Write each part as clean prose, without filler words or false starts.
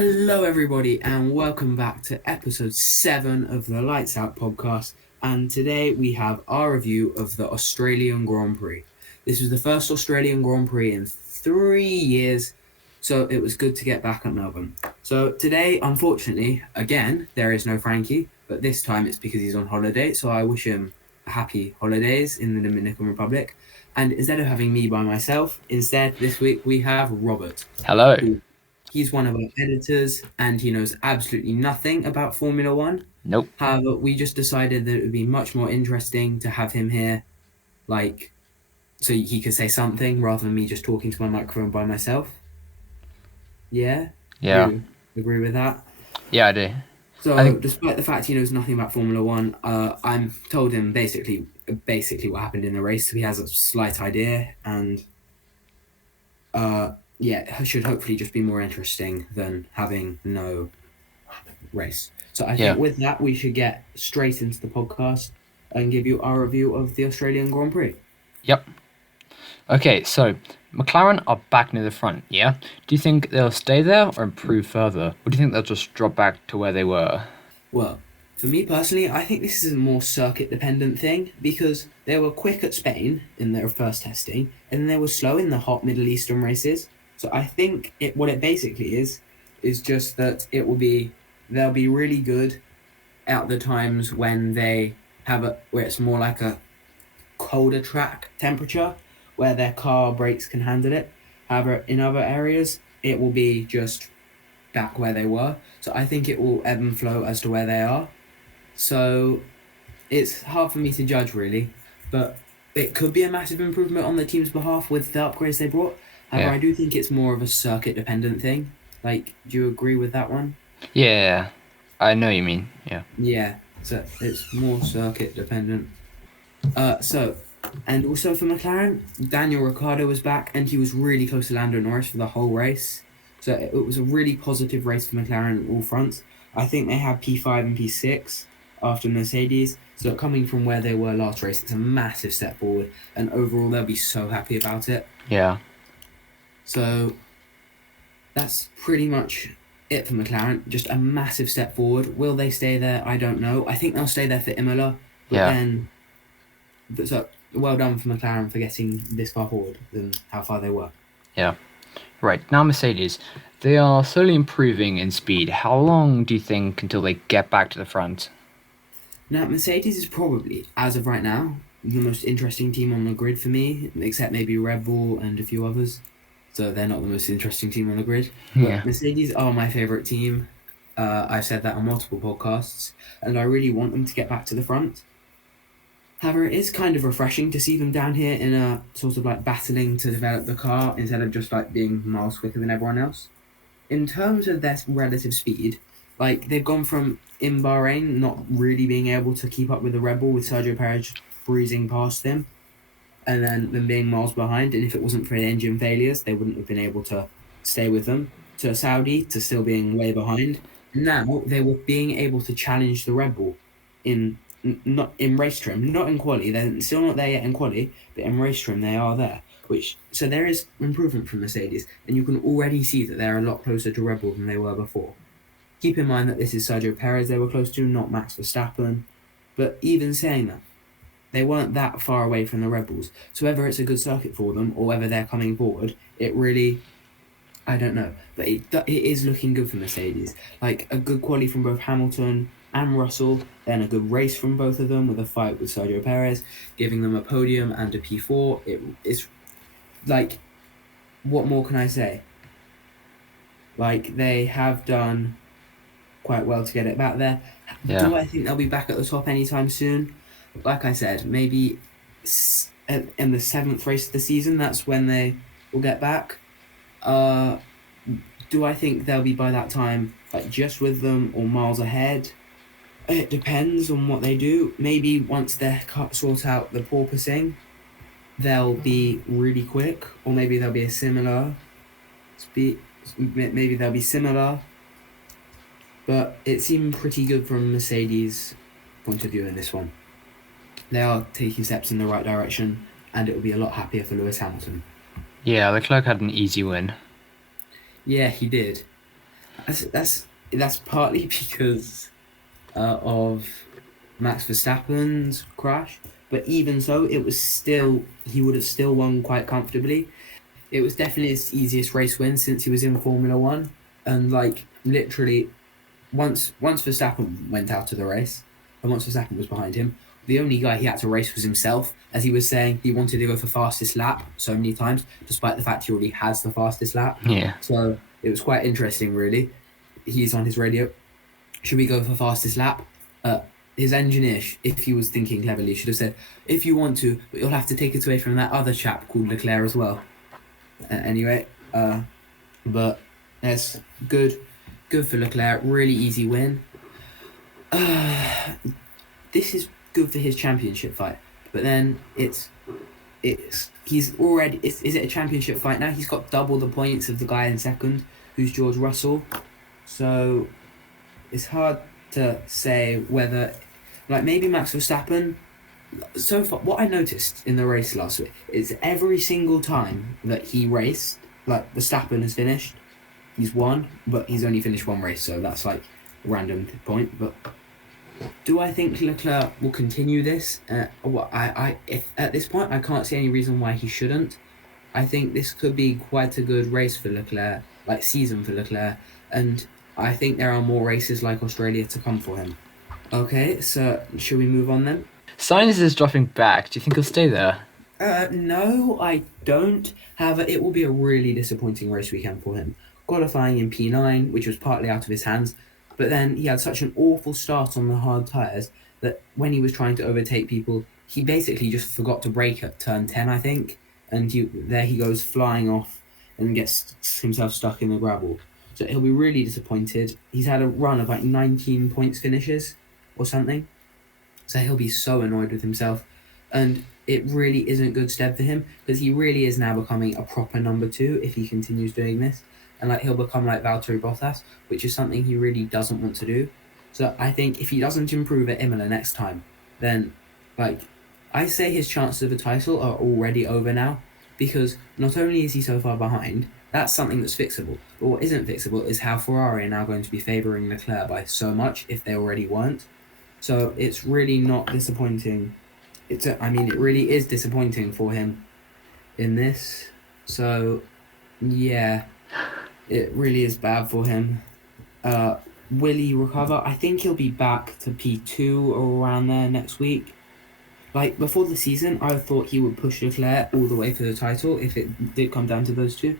Hello, everybody, and welcome back to episode 7 of the Lights Out podcast. And today we have our review of the Australian Grand Prix. This was the first Australian Grand Prix in 3 years, so it was good to get back at Melbourne. So today, unfortunately, again, there is no Frankie, but this time it's because he's on holiday, so I wish him happy holidays in the Dominican Republic. And instead of having me by myself, this week we have Robert. Hello. He's one of our editors, and he knows absolutely nothing about Formula One. Nope. However, we just decided that it would be much more interesting to have him here, so he could say something rather than me just talking to my microphone by myself. Yeah? Yeah. Agree with that? Yeah, I do. So, despite the fact he knows nothing about Formula One, I'm told him basically what happened in the race. So he has a slight idea, and it should hopefully just be more interesting than having no race. So I think with that, we should get straight into the podcast and give you our review of the Australian Grand Prix. Yep. Okay, so McLaren are back near the front, yeah? Do you think they'll stay there or improve further? Or do you think they'll just drop back to where they were? Well, for me personally, I think this is a more circuit-dependent thing because they were quick at Spain in their first testing, and then they were slow in the hot Middle Eastern races. So I think what it basically is just that they'll be really good at the times when where it's more like a colder track temperature, where their car brakes can handle it. However, in other areas, it will be just back where they were. So I think it will ebb and flow as to where they are. So it's hard for me to judge, really. But it could be a massive improvement on the team's behalf with the upgrades they brought. However, I do think it's more of a circuit-dependent thing. Do you agree with that one? Yeah, I know what you mean, yeah. Yeah, so it's more circuit-dependent. And also for McLaren, Daniel Ricciardo was back, and he was really close to Lando Norris for the whole race. So it was a really positive race for McLaren on all fronts. I think they had P5 and P6 after Mercedes. So coming from where they were last race, it's a massive step forward. And overall, they'll be so happy about it. Yeah. So that's pretty much it for McLaren. Just a massive step forward. Will they stay there? I don't know. I think they'll stay there for Imola. So well done for McLaren for getting this far forward than how far they were. Yeah. Right, now Mercedes. They are slowly improving in speed. How long do you think until they get back to the front? Now, Mercedes is probably, as of right now, the most interesting team on the grid for me, except maybe Red Bull and a few others. So they're not the most interesting team on the grid. But Mercedes are my favourite team. I've said that on multiple podcasts, and I really want them to get back to the front. However, it is kind of refreshing to see them down here in a sort of battling to develop the car instead of just being miles quicker than everyone else. In terms of their relative speed, they've gone from in Bahrain not really being able to keep up with the Red Bull with Sergio Perez breezing past them, and then them being miles behind, and if it wasn't for engine failures, they wouldn't have been able to stay with them, to Saudi, to still being way behind. Now, they were being able to challenge the Red Bull not in race trim, not in quali. They're still not there yet in quali, but in race trim they are there. So there is improvement from Mercedes, and you can already see that they're a lot closer to Red Bull than they were before. Keep in mind that this is Sergio Perez they were close to, not Max Verstappen. But even saying that, they weren't that far away from the Red Bulls. So whether it's a good circuit for them or whether they're coming forward, it really, I don't know. But it is looking good for Mercedes. A good quali from both Hamilton and Russell, then a good race from both of them with a fight with Sergio Perez, giving them a podium and a P4. It's what more can I say? They have done quite well to get it back there. Yeah. Do I think they'll be back at the top anytime soon? Like I said, maybe in the 7th race of the season, that's when they will get back. Do I think they'll be by that time just with them or miles ahead? It depends on what they do. Maybe once they sort out the porpoising, they'll be really quick, or maybe they'll be a similar speed. Maybe they'll be similar. But it seemed pretty good from Mercedes' point of view in this one. They are taking steps in the right direction, and it will be a lot happier for Lewis Hamilton. Yeah, Leclerc had an easy win. Yeah, he did. That's partly because of Max Verstappen's crash, but even so, he would have still won quite comfortably. It was definitely his easiest race win since he was in Formula One, and like literally, once Verstappen went out of the race, and once Verstappen was behind him, the only guy he had to race was himself. As he was saying, he wanted to go for fastest lap so many times, despite the fact he already has the fastest lap. Yeah. So it was quite interesting, really. He's on his radio. Should we go for fastest lap? His engineer, if he was thinking cleverly, should have said, if you want to, but you'll have to take it away from that other chap called Leclerc as well. Anyway, but that's good. Good for Leclerc. Really easy win. This is good for his championship fight. But then he's already. Is it a championship fight now? He's got double the points of the guy in second, who's George Russell. So it's hard to say whether, like, maybe Max Verstappen. So far, what I noticed in the race last week is every single time that he raced, like Verstappen has finished, he's won, but he's only finished one race, so that's like a random point. But do I think Leclerc will continue this? If at this point I can't see any reason why he shouldn't. I think this could be quite a good race for Leclerc, like season for Leclerc, and I think there are more races like Australia to come for him. Okay, so should we move on then? Sainz is dropping back. Do you think he'll stay there? No, I don't. However, it will be a really disappointing race weekend for him. Qualifying in P9, which was partly out of his hands, but then he had such an awful start on the hard tyres that when he was trying to overtake people, he basically just forgot to brake at turn 10, I think, and there he goes flying off and gets himself stuck in the gravel. So he'll be really disappointed. He's had a run of like 19 points finishes or something. So he'll be so annoyed with himself. And it really isn't good stead for him because he really is now becoming a proper number 2 if he continues doing this. And like he'll become like Valtteri Bottas, which is something he really doesn't want to do. So I think if he doesn't improve at Imola next time, then like I say his chances of a title are already over now because not only is he so far behind, that's something that's fixable. But what isn't fixable is how Ferrari are now going to be favouring Leclerc by so much if they already weren't. So it's really not disappointing. It really is disappointing for him in this. So, yeah, it really is bad for him. Will he recover? I think he'll be back to P2 or around there next week. Like, before the season, I thought he would push Leclerc all the way for the title if it did come down to those two.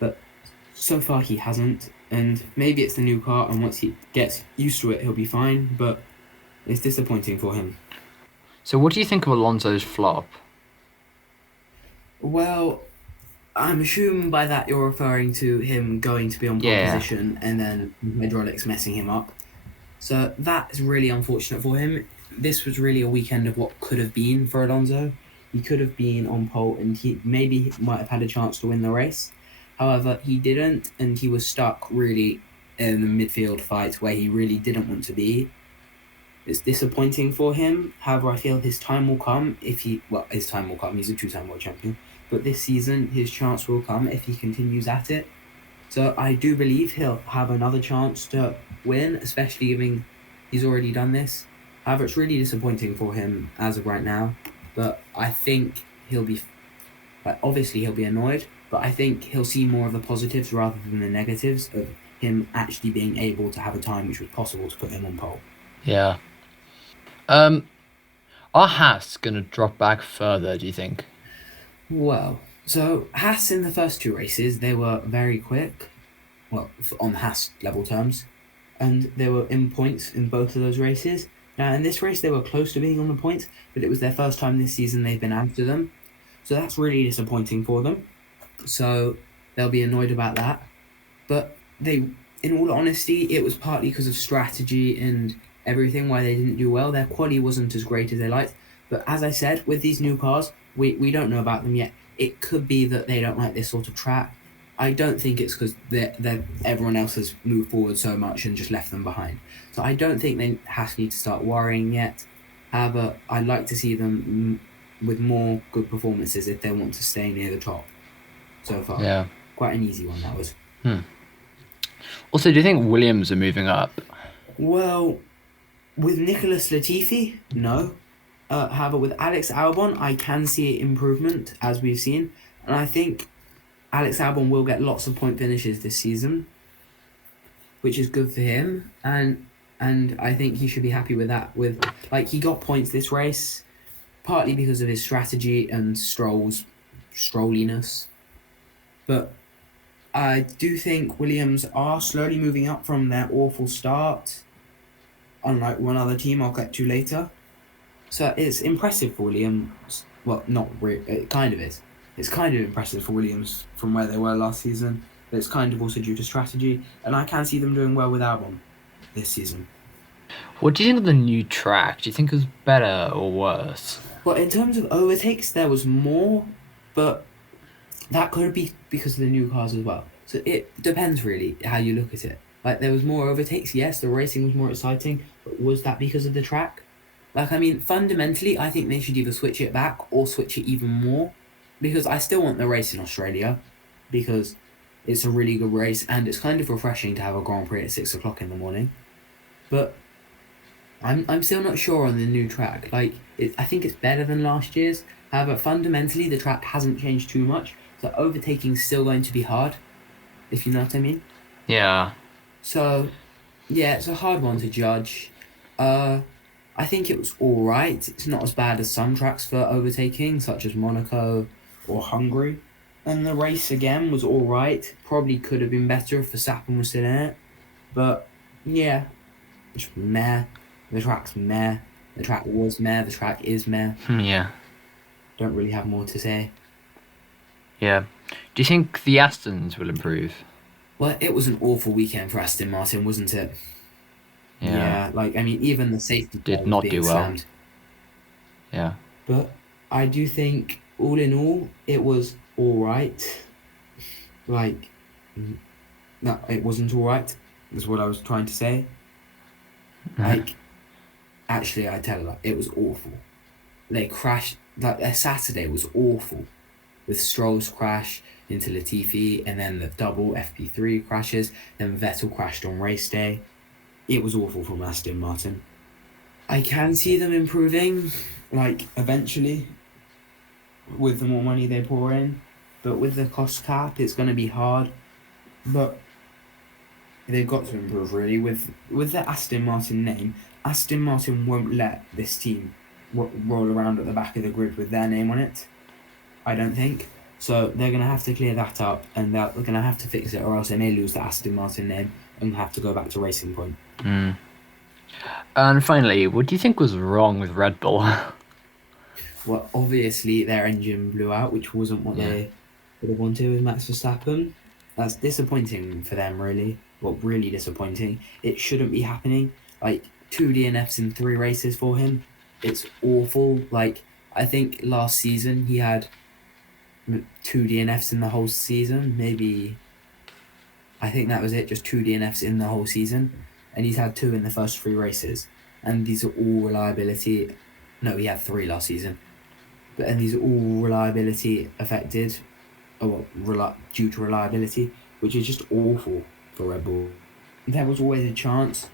But so far he hasn't. And maybe it's the new car, and once he gets used to it, he'll be fine. But it's disappointing for him. So what do you think of Alonso's flop? Well, I'm assuming by that you're referring to him going to be on pole position and then hydraulics messing him up. So that is really unfortunate for him. This was really a weekend of what could have been for Alonso. He could have been on pole and he might have had a chance to win the race. However, he didn't, and he was stuck really in the midfield fight where he really didn't want to be. It's disappointing for him. However, I feel his time will come his time will come. He's a 2-time world champion. But this season, his chance will come if he continues at it. So I do believe he'll have another chance to win, especially given he's already done this. However, it's really disappointing for him as of right now. But I think obviously he'll be annoyed, but I think he'll see more of the positives rather than the negatives of him actually being able to have a time which was possible to put him on pole. Yeah. Are Haas going to drop back further, do you think? Well, so Haas in the first 2 races, they were very quick, well, on Haas level terms, and they were in points in both of those races. Now, in this race, they were close to being on the points, but it was their first time this season they've been after them. So that's really disappointing for them. So they'll be annoyed about that. But in all honesty, it was partly because of strategy and everything why they didn't do well. Their quali wasn't as great as they liked. But as I said, with these new cars, we don't know about them yet. It could be that they don't like this sort of track. I don't think it's because everyone else has moved forward so much and just left them behind. So I don't think they need to start worrying yet. However, I'd like to see them with more good performances if they want to stay near the top. So far, yeah, quite an easy one that was. Also, do you think Williams are moving up? Well, with Nicholas Latifi, no. However, with Alex Albon, I can see improvement as we've seen, and I think Alex Albon will get lots of point finishes this season, which is good for him, and I think he should be happy with that. With like he got points this race, partly because of his strategy and strolliness, but I do think Williams are slowly moving up from their awful start, unlike one other team I'll get to later. So it's impressive for Williams. Well, not really. It kind of is. It's kind of impressive for Williams from where they were last season. But it's kind of also due to strategy. And I can see them doing well with Albon this season. What do you think of the new track? Do you think it was better or worse? Well, in terms of overtakes, there was more. But that could be because of the new cars as well. So it depends really how you look at it. Like, there was more overtakes. Yes, the racing was more exciting. But was that because of the track? Like, I mean, fundamentally, I think they should either switch it back or switch it even more. Because I still want the race in Australia. Because it's a really good race. And it's kind of refreshing to have a Grand Prix at 6 o'clock in the morning. But I'm still not sure on the new track. Like, I think it's better than last year's. However, fundamentally, the track hasn't changed too much. So overtaking's still going to be hard. If you know what I mean. Yeah. So, yeah, it's a hard one to judge. I think it was alright. It's not as bad as some tracks for overtaking, such as Monaco or Hungary. And the race, again, was alright. Probably could have been better if Verstappen was still in it. But, yeah, it's meh. The track's meh. The track was meh. The track is meh. Yeah. Don't really have more to say. Yeah. Do you think the Astons will improve? Well, it was an awful weekend for Aston Martin, wasn't it? Yeah, like, I mean, even the safety car Did was not being do well. slammed. Yeah. But I do think, all in all, it was alright. Like, no, it wasn't alright, is what I was trying to say. Like, actually, I tell you, like, it was awful. They crashed, like, their Saturday was awful. With Stroll's crash into Latifi, and then the double FP3 crashes, then Vettel crashed on race day. It was awful from Aston Martin. I can see them improving, like, eventually, with the more money they pour in. But with the cost cap, it's going to be hard. But they've got to improve, really. With the Aston Martin name, Aston Martin won't let this team roll around at the back of the grid with their name on it. I don't think. So they're going to have to clear that up, and they're going to have to fix it, or else they may lose the Aston Martin name and have to go back to Racing Point. And finally, what do you think was wrong with Red Bull? Well, obviously their engine blew out, which wasn't what they would have wanted with Max Verstappen. That's disappointing for them, really. Well, really disappointing. It shouldn't be happening. Like, 2 DNFs in 3 races for him. It's awful. Like, I think last season he had 2 DNFs in the whole season. Maybe, I think that was it, just 2 DNFs in the whole season. And he's had 2 in the first 3 races. And these are all reliability. No, he had 3 last season. And these are all reliability affected. Due to reliability, which is just awful for Red Bull. There was always a chance,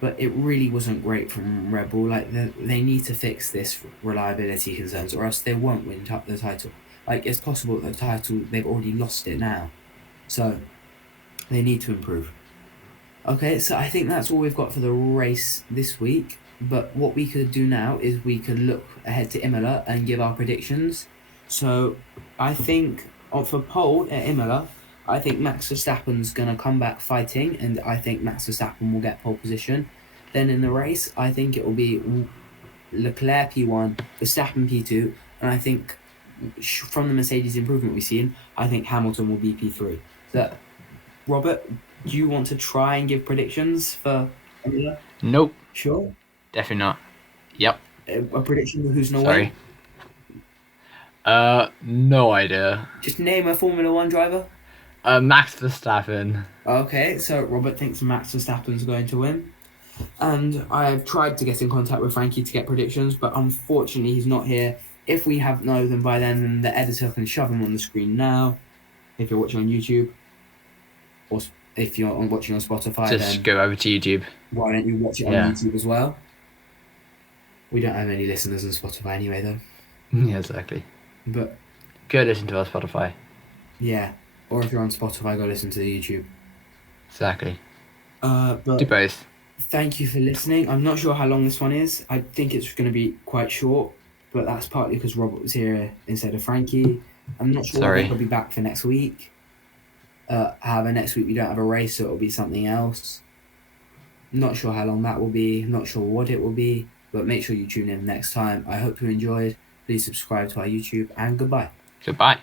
but it really wasn't great from Red Bull. Like, they need to fix this reliability concerns, or else they won't win the title. Like, it's possible that the title, they've already lost it now. So, they need to improve. Okay, so I think that's all we've got for the race this week. But what we could do now is we could look ahead to Imola and give our predictions. So, I think, for pole at Imola, I think Max Verstappen's going to come back fighting, and I think Max Verstappen will get pole position. Then in the race, I think it will be Leclerc P1, Verstappen P2, and I think from the Mercedes improvement we've seen, I think Hamilton will be P3. So, Robert, do you want to try and give predictions for Imola? Nope. Sure. Definitely not. Yep. A prediction of who's going to win? Sorry. No idea. Just name a Formula 1 driver. Max Verstappen. Okay, so Robert thinks Max Verstappen's going to win. And I've tried to get in contact with Frankie to get predictions, but unfortunately he's not here. If we have know them by then the editor can shove them on the screen now, if you're watching on YouTube. Or if you're watching on Spotify, Just then go over to YouTube. why don't you watch it on Yeah. YouTube as well? We don't have any listeners on Spotify anyway, though. Yeah, exactly. But Go listen to our Spotify. yeah, or if you're on Spotify, go listen to the YouTube. Exactly. But Do both. thank you for listening. I'm not sure how long this one is. I think it's going to be quite short, but that's partly because Robert was here instead of Frankie. I'm not sure whether he'll be back for next week. However, next week we don't have a race, so it'll be something else. Not sure how long that will be. Not sure what it will be, but make sure you tune in next time. I hope you enjoyed. Please subscribe to our YouTube, and goodbye. Goodbye.